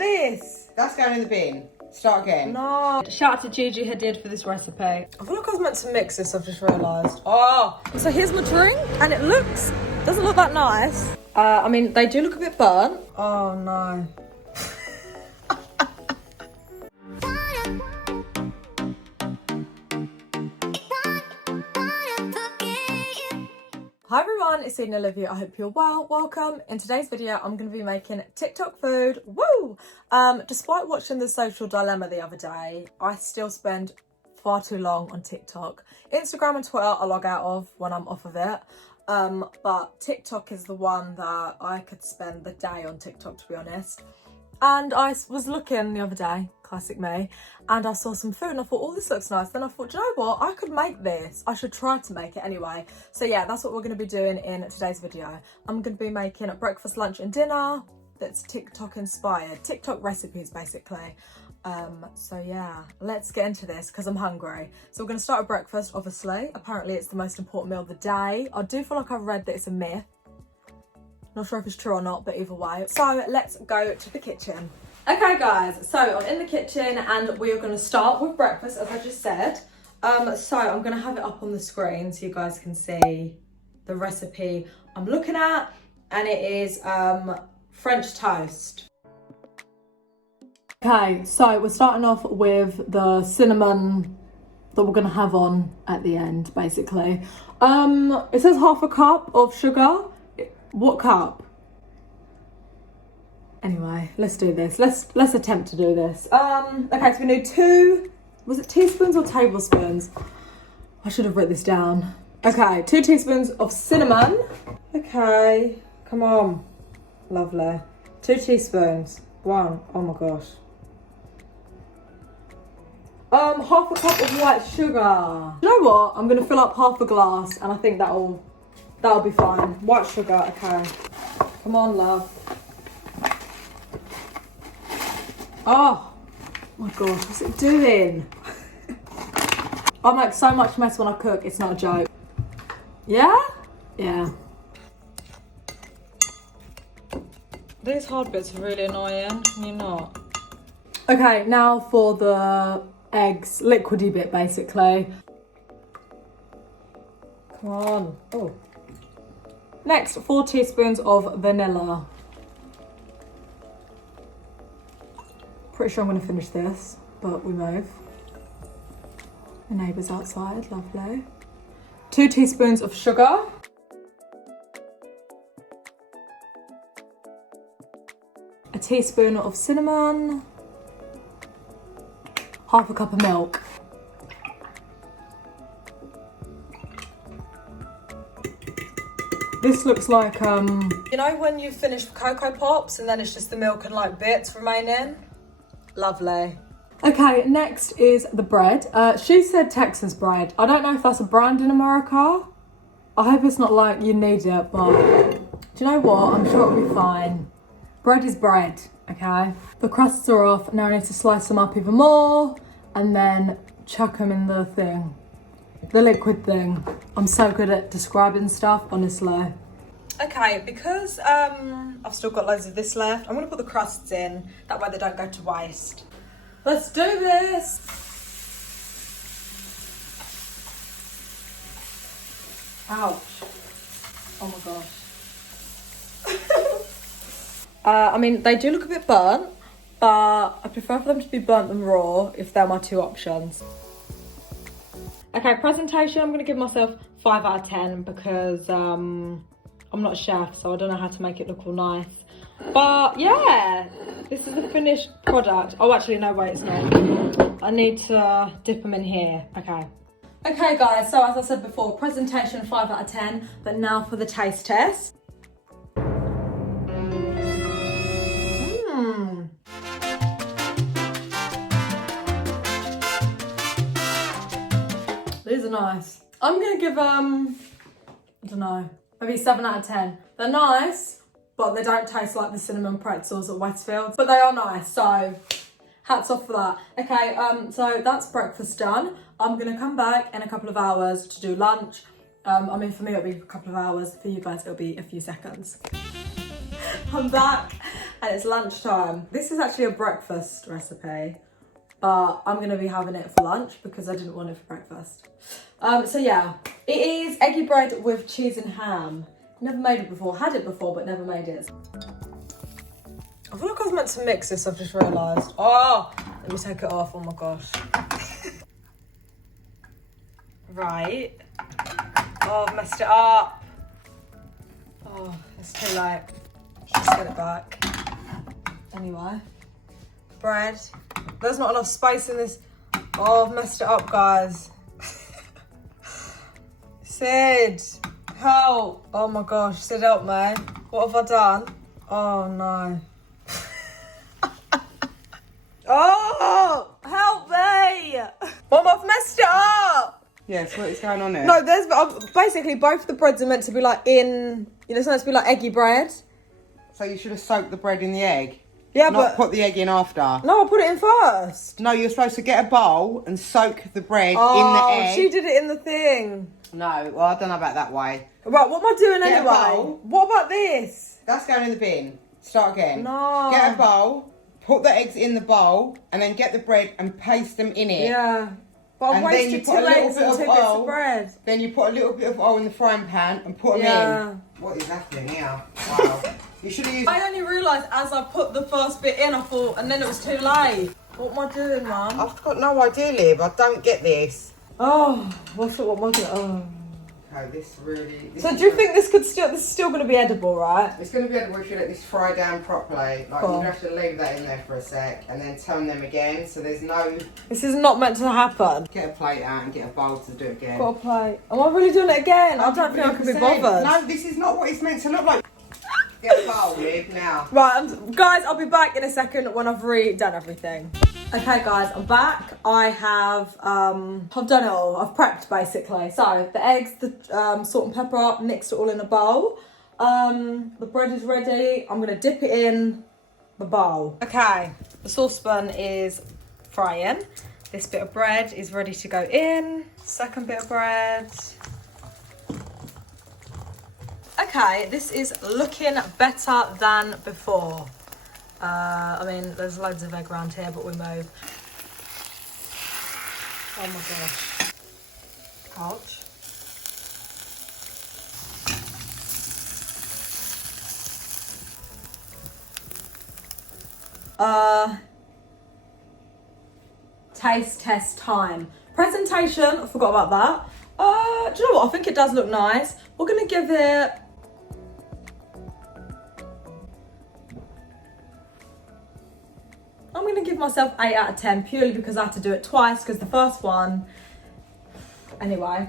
this? That's going in the bin. Start again. No. Shout out to Gigi Hadid for this recipe. I feel like I was meant to mix this, I've just realised. Oh. So here's my drink, and it doesn't look that nice. I mean, they do look a bit burnt. Oh no. Hi everyone, it's Eden-Olivia. I hope you're well. Welcome. In today's video, I'm going to be making TikTok food. Woo! Despite watching The Social Dilemma the other day, I still spend far too long on TikTok. Instagram and Twitter I log out of when I'm off of it. But TikTok is the one that I could spend the day on TikTok, to be honest. And I was looking the other day, classic me, and I saw some food and I thought, oh, this looks nice. Then I thought, do you know what? I could make this. I should try to make it anyway. So yeah, that's what we're going to be doing in today's video. I'm going to be making a breakfast, lunch and dinner that's TikTok inspired. TikTok recipes, basically. So yeah, let's get into this because I'm hungry. So we're going to start with breakfast, obviously. Apparently it's the most important meal of the day. I do feel like I've read that it's a myth. Not sure if it's true or not, but either way. So let's go to the kitchen. Okay guys, so I'm in the kitchen and we are going to start with breakfast, as I just said. So I'm going to have it up on the screen so you guys can see the recipe I'm looking at. And it is French toast. Okay, so we're starting off with the cinnamon that we're going to have on at the end, basically. It says half a cup of sugar. What cup? Anyway, let's do this. Let's attempt to do this. Okay, so we need 2, was it teaspoons or tablespoons? I should have written this down. Okay, 2 teaspoons of cinnamon. Okay, come on. Lovely. 2 teaspoons. 1, oh my gosh. Half a cup of white sugar. You know what? I'm gonna fill up half a glass and I think that'll be fine. White sugar, okay. Come on, love. Oh my gosh, what's it doing? I make so much mess when I cook, it's not a joke. Yeah? Yeah. These hard bits are really annoying, can you not? Okay, now for the eggs, liquidy bit basically. Come on. Oh. Next, 4 teaspoons of vanilla. Pretty sure I'm going to finish this, but we move. The neighbour's outside, lovely. 2 teaspoons of sugar. A teaspoon of cinnamon. Half a cup of milk. This looks like, you know when you finish Cocoa Pops and then it's just the milk and like bits remaining? Lovely. Okay, next is the bread. She said Texas bread. I don't know if that's a brand in America. I hope it's not like you need it, but do you know what? I'm sure it'll be fine. Bread is bread, okay? The crusts are off. Now I need to slice them up even more and then chuck them in the thing. The liquid thing. I'm so good at describing stuff, honestly. Okay, because I've still got loads of this left, I'm going to put the crusts in. That way they don't go to waste. Let's do this. Ouch. Oh my gosh. I mean, they do look a bit burnt, but I prefer for them to be burnt than raw if they're my 2 options. Okay, presentation, I'm going to give myself 5 out of 10 because I'm not a chef, so I don't know how to make it look all nice. But yeah, this is the finished product. Oh, actually, no, wait, it's not. I need to dip them in here. Okay. Okay, guys, so as I said before, presentation 5 out of 10, but now for the taste test. These are nice. I'm gonna give I don't know, maybe 7 out of 10. They're nice, but they don't taste like the cinnamon pretzels at Westfield. But they are nice, so hats off for that. Okay, so that's breakfast done. I'm gonna come back in a couple of hours to do lunch. I mean, for me it'll be a couple of hours. For you guys, it'll be a few seconds. I'm back. And it's lunchtime. This is actually a breakfast recipe, but I'm gonna be having it for lunch because I didn't want it for breakfast. So yeah, it is eggy bread with cheese and ham. Never made it before, had it before, but never made it. I feel like I was meant to mix this, I've just realised. Oh, let me take it off, oh my gosh. Right. Oh, I've messed it up. Oh, it's too late. Let's just get it back. Anyway. Bread. There's not enough space in this. Oh, I've messed it up, guys. Sid, help. Oh my gosh, Sid, help me. What have I done? Oh no. Oh, help me. Mom, I've messed it up. Yes, what is going on there? No, there's basically both the breads are meant to be like it's meant to be like eggy bread. So you should have soaked the bread in the egg. Yeah, not but put the egg in after. No, I put it in first. No, you're supposed to get a bowl and soak the bread in the egg. She did it in the thing. No, well, I don't know about that way. Right, what am I doing Get a anyway? bowl. What about this? That's going in the bin. Start again. No. Get a bowl, put the eggs in the bowl, and then get the bread and paste them in it. Yeah. But I've And then wasted you 2 put a little eggs bit and of 2 bits of oil. bread. Then you put a little bit of oil in the frying pan and put them Yeah. in. What is happening here? Wow. You should have used... I only realised as I put the first bit in, I thought, and then it was too late. What am I doing, Mum? I've got no idea, Liv. I don't get this. Oh, what am I doing? Oh. Okay, this really... So do you think this is still going to be edible, right? It's going to be edible if you let this fry down properly. Like, Cool. you have to leave that in there for a sec and then turn them again so there's no... This is not meant to happen. Get a plate out and get a bowl to do it again. Got a plate. Am I really doing it again? I don't think I can be 100%. bothered. No, this is not what it's meant to look like. Get a bowl, Liv, now. Right, guys, I'll be back in a second when I've redone everything. Okay, guys, I'm back. I have I've done it all. I've prepped basically. So the eggs, the salt and pepper, mixed it all in a bowl. The bread is ready. I'm gonna dip it in the bowl. Okay, the saucepan is frying. This bit of bread is ready to go in. Second bit of bread. Okay, this is looking better than before. I mean, there's loads of egg around here, but we move. Oh my gosh. Ouch. Taste test time. Presentation, I forgot about that. Do you know what? I think it does look nice. We're gonna give it... I'm gonna give myself 8 out of 10 purely because I had to do it twice because the first one... Anyway.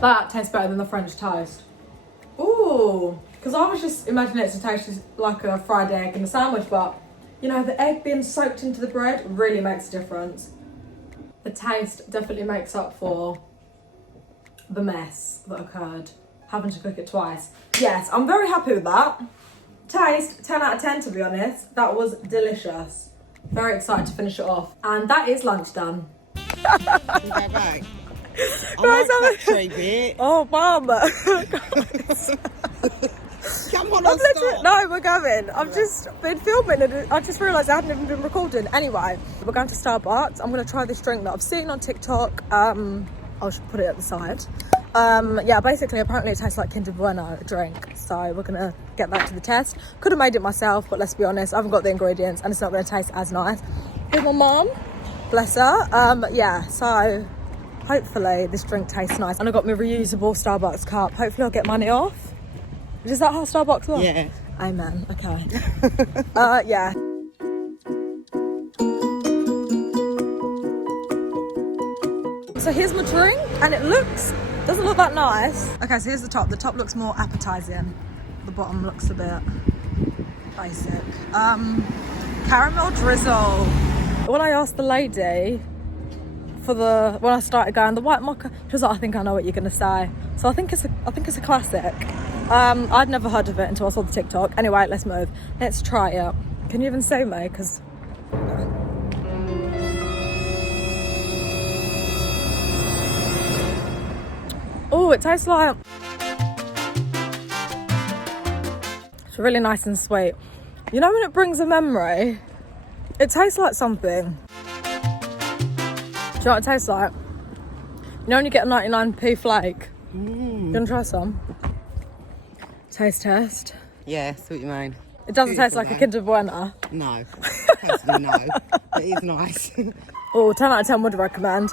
That tastes better than the French toast. Ooh, because I was just imagining it to taste like a fried egg in a sandwich, but you know, the egg being soaked into the bread really makes a difference. The taste definitely makes up for the mess that occurred, having to cook it twice. Yes, I'm very happy with that. Taste, 10 out of 10 to be honest. That was delicious. Very excited to finish it off. And that is lunch done. Back. Guys, oh, Mum. Come on, No, we're going. I've just been filming and I just realised I hadn't even been recording. Anyway, we're going to Starbucks. I'm going to try this drink that I've seen on TikTok. I'll just put it at the side. Yeah, basically, apparently it tastes like Kinder Bueno drink. So we're going to get that to the test. Could have made it myself, but let's be honest, I haven't got the ingredients and it's not going to taste as nice. Here's my mum. Bless her. Yeah, so... hopefully this drink tastes nice. And I got my reusable Starbucks cup. Hopefully I'll get money off. Is that how Starbucks works? Yeah. Amen. Okay. Yeah. So here's my drink and it doesn't look that nice. Okay, so here's the top. The top looks more appetizing. The bottom looks a bit basic. Caramel drizzle. When I asked the lady when I started going, the white mocha, she was like, I think I know what you're gonna say. So I think it's a classic. I'd never heard of it until I saw the TikTok. Anyway, let's move. Let's try it. Can you even see me? Because Oh, it tastes like... It's really nice and sweet. You know when it brings a memory? It tastes like something. Do you know what it tastes like? You know when you get a 99p flake? You want to try some? Taste test. Yeah, see what you mean. It doesn't taste like a Kinder Bueno. No. Personally, no. But it is nice. Oh, 10 out of 10 would recommend.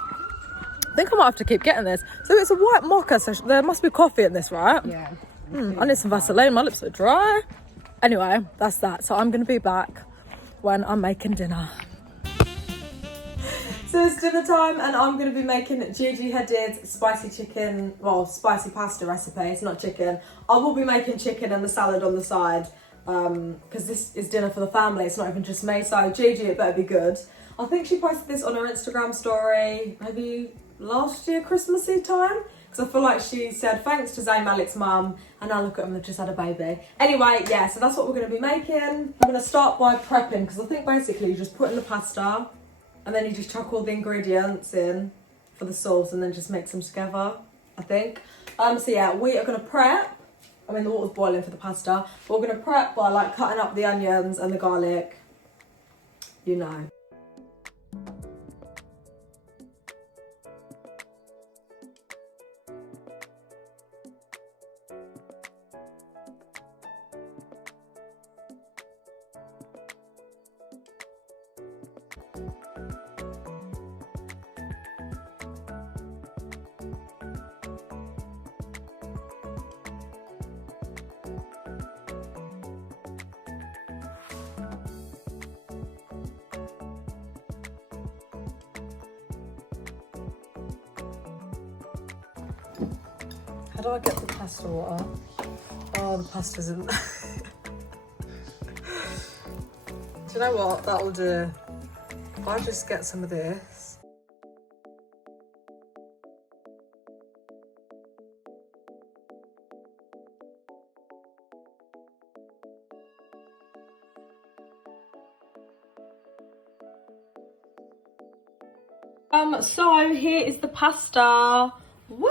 I think I might have to keep getting this. So it's a white mocha, so there must be coffee in this, right? Yeah. I need some Vaseline, my lips are dry. Anyway, that's that. So I'm going to be back when I'm making dinner. So it's dinner time and I'm going to be making Gigi Hadid's spicy chicken, well, spicy pasta recipe. It's not chicken. I will be making chicken and the salad on the side because this is dinner for the family. It's not even just me. So Gigi, it better be good. I think she posted this on her Instagram story maybe last year, Christmassy time. Because I feel like she said thanks to Zayn Malik's mum, and now look at them, they've just had a baby. Anyway, yeah, so that's what we're going to be making. I'm going to start by prepping, because I think basically you just put in the pasta, and then you just chuck all the ingredients in for the sauce, and then just mix them together, I think. So yeah, we are going to prep. I mean, the water's boiling for the pasta. But we're going to prep by like cutting up the onions and the garlic. You know. How do I get the pasta water? Oh, the pasta's in there. Do you know what? That'll do. If I just get some of this. So here is the pasta. Woo!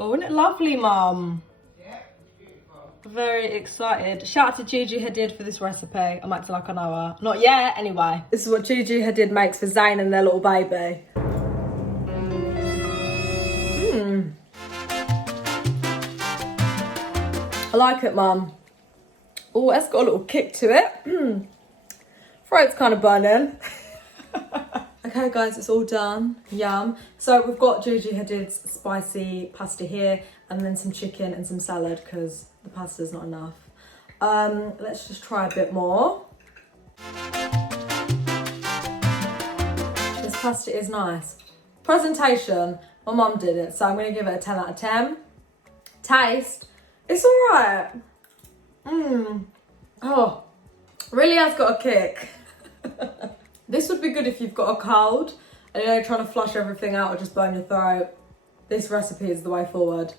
Oh, isn't it lovely, Mum? Yeah, beautiful. Very excited. Shout out to Gigi Hadid for this recipe. I'm acting like I know her. Not yet, anyway. This is what Gigi Hadid makes for Zayn and their little baby. I like it, Mum. Oh, it's got a little kick to it. Throat's kind of burning. Okay guys, it's all done. Yum. So we've got Gigi Hadid's spicy pasta here, and then some chicken and some salad because the pasta's not enough. Let's just try a bit more. This pasta is nice. Presentation, my mum did it, so I'm going to give it a 10 out of 10. Taste, it's alright. Oh, really has got a kick. This would be good if you've got a cold and you're trying to flush everything out or just burn your throat. This recipe is the way forward.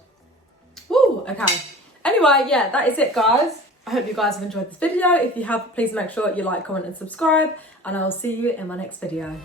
Woo, okay. Anyway, yeah, that is it, guys. I hope you guys have enjoyed this video. If you have, please make sure you like, comment and subscribe, and I will see you in my next video.